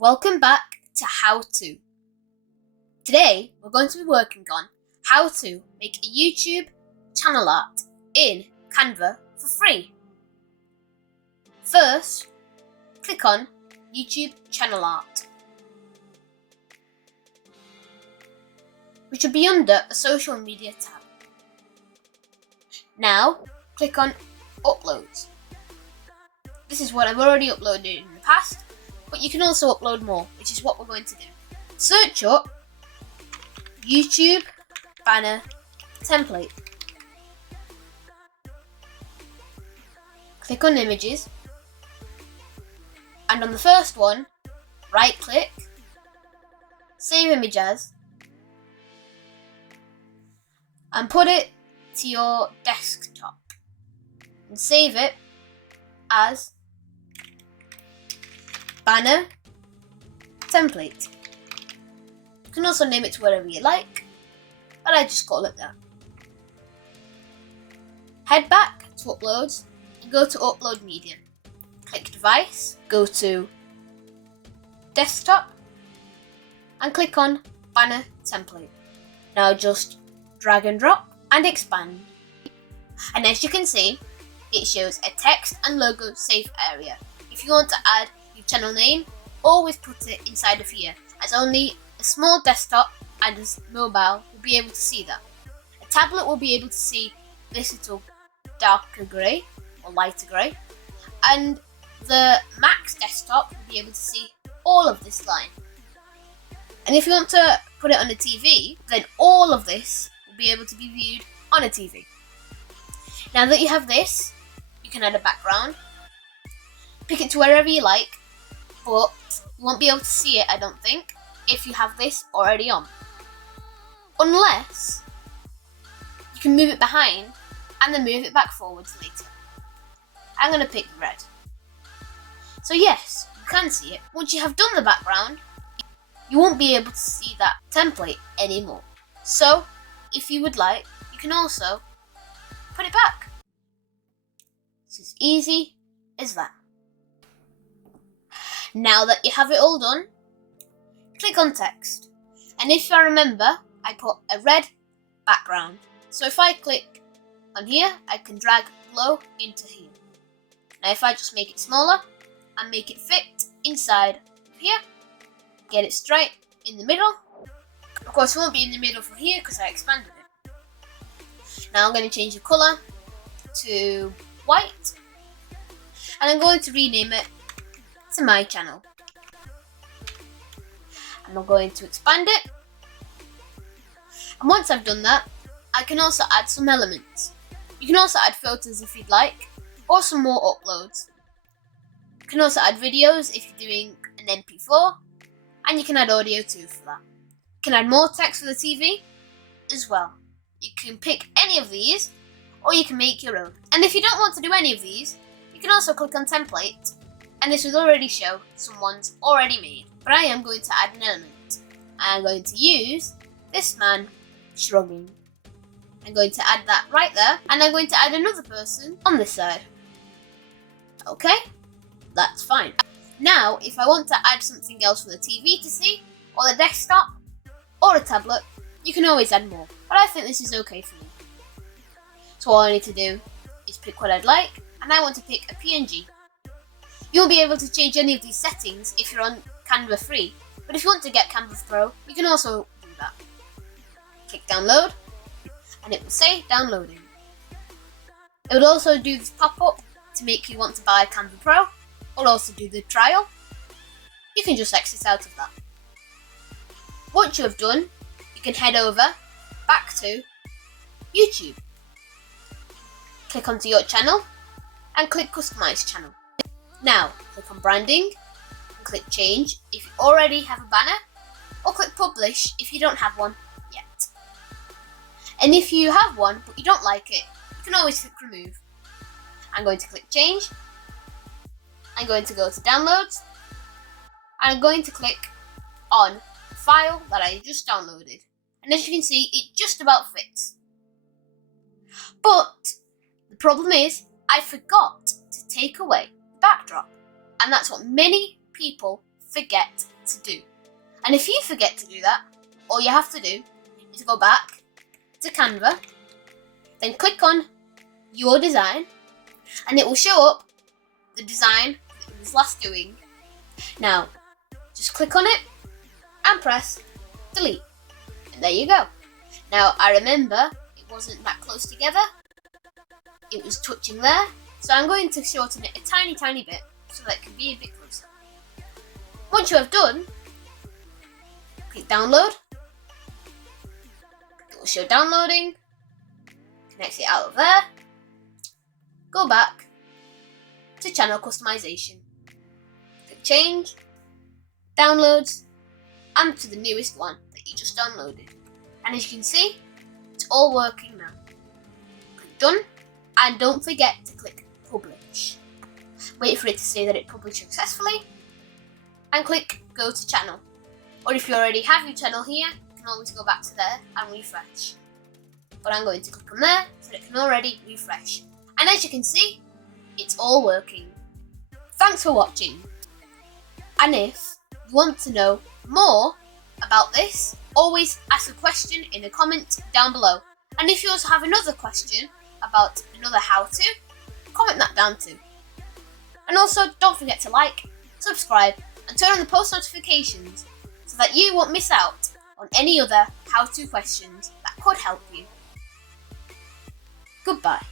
Welcome back to How To. Today we're going to be working on how to make a YouTube channel art in Canva for free. First, click on YouTube channel art, which will be under a social media tab. Now click on uploads. This is what I've already uploaded in the past, but you can also upload more, which is what we're going to do. Search up YouTube banner template. Click on images, and on the first one, right click, save image as, and put it to your desktop and save it as banner template. You can also name it to whatever you like, but I just call it that. Head back to uploads and go to upload media. Click device, go to desktop and click on banner template. Now just drag and drop and expand. And as you can see, it shows a text and logo safe area. If you want to add your channel name, always put it inside of here, as only a small desktop and a mobile will be able to see that. A tablet will be able to see this little darker grey or lighter grey, and the Mac's desktop will be able to see all of this line. And if you want to put it on a TV, then all of this will be able to be viewed on a TV. Now that you have this, you can add a background. Pick it to wherever you like, but you won't be able to see it, I don't think, if you have this already on. Unless you can move it behind and then move it back forwards later. I'm going to pick red. So yes, you can see it. Once you have done the background, you won't be able to see that template anymore. So, if you would like, you can also put it back. It's as easy as that. Now that you have it all done, click on text. And if I remember, I put a red background. So if I click on here, I can drag below into here. Now if I just make it smaller and make it fit inside of here, get it straight in the middle. Of course it won't be in the middle from here because I expanded it. Now I'm going to change the colour to white, and I'm going to rename it to my channel. And I'm going to expand it. And once I've done that, I can also add some elements. You can also add photos if you'd like, or some more uploads. You can also add videos if you're doing an MP4, and you can add audio too for that. You can add more text for the TV as well. You can pick any of these, or you can make your own. And if you don't want to do any of these, you can also click on template, and this will already show someone's already made. But I am going to add an element. I am going to use this man shrugging. I'm going to add that right there, and I'm going to add another person on this side. Okay, that's fine. Now, if I want to add something else for the TV to see, or the desktop, or a tablet, you can always add more. But I think this is okay for me. So all I need to do is pick what I'd like, and I want to pick a PNG. You'll be able to change any of these settings if you're on Canva free, but if you want to get Canva Pro, you can also do that. Click download, and it will say downloading. It will also do this pop-up to make you want to buy Canva Pro. It'll also do the trial. You can just exit out of that. Once you have done, you can head over back to YouTube. Click onto your channel and click Customize Channel. Now, click on Branding and click Change if you already have a banner, or click Publish if you don't have one yet. And if you have one but you don't like it, you can always click Remove. I'm going to click Change. I'm going to go to Downloads, and I'm going to click on the file that I just downloaded. And as you can see, it just about fits. But the problem is, I forgot to take away the backdrop. And that's what many people forget to do. And if you forget to do that, all you have to do is go back to Canva, then click on your design, and it will show up the design that it was last doing. Now, just click on it and press delete. And there you go. Now, I remember it wasn't that close together. It was touching there. So I'm going to shorten it a tiny, tiny bit so that it can be a bit closer. Once you have done, click download. It will show downloading. Connect it out of there. Go back to channel customization. Click change, downloads, and to the newest one that you just downloaded. And as you can see, it's all working now. Click done, and don't forget to click publish. Wait for it to say that it published successfully, and click go to channel. Or if you already have your channel here, you can always go back to there and refresh. But I'm going to click on there so that it can already refresh. And as you can see, it's all working. Thanks for watching. And if you want to know more about this, always ask a question in the comments down below. And if you also have another question about another how-to, comment that down too. And also, don't forget to like, subscribe, and turn on the post notifications so that you won't miss out on any other how-to questions that could help you. Goodbye.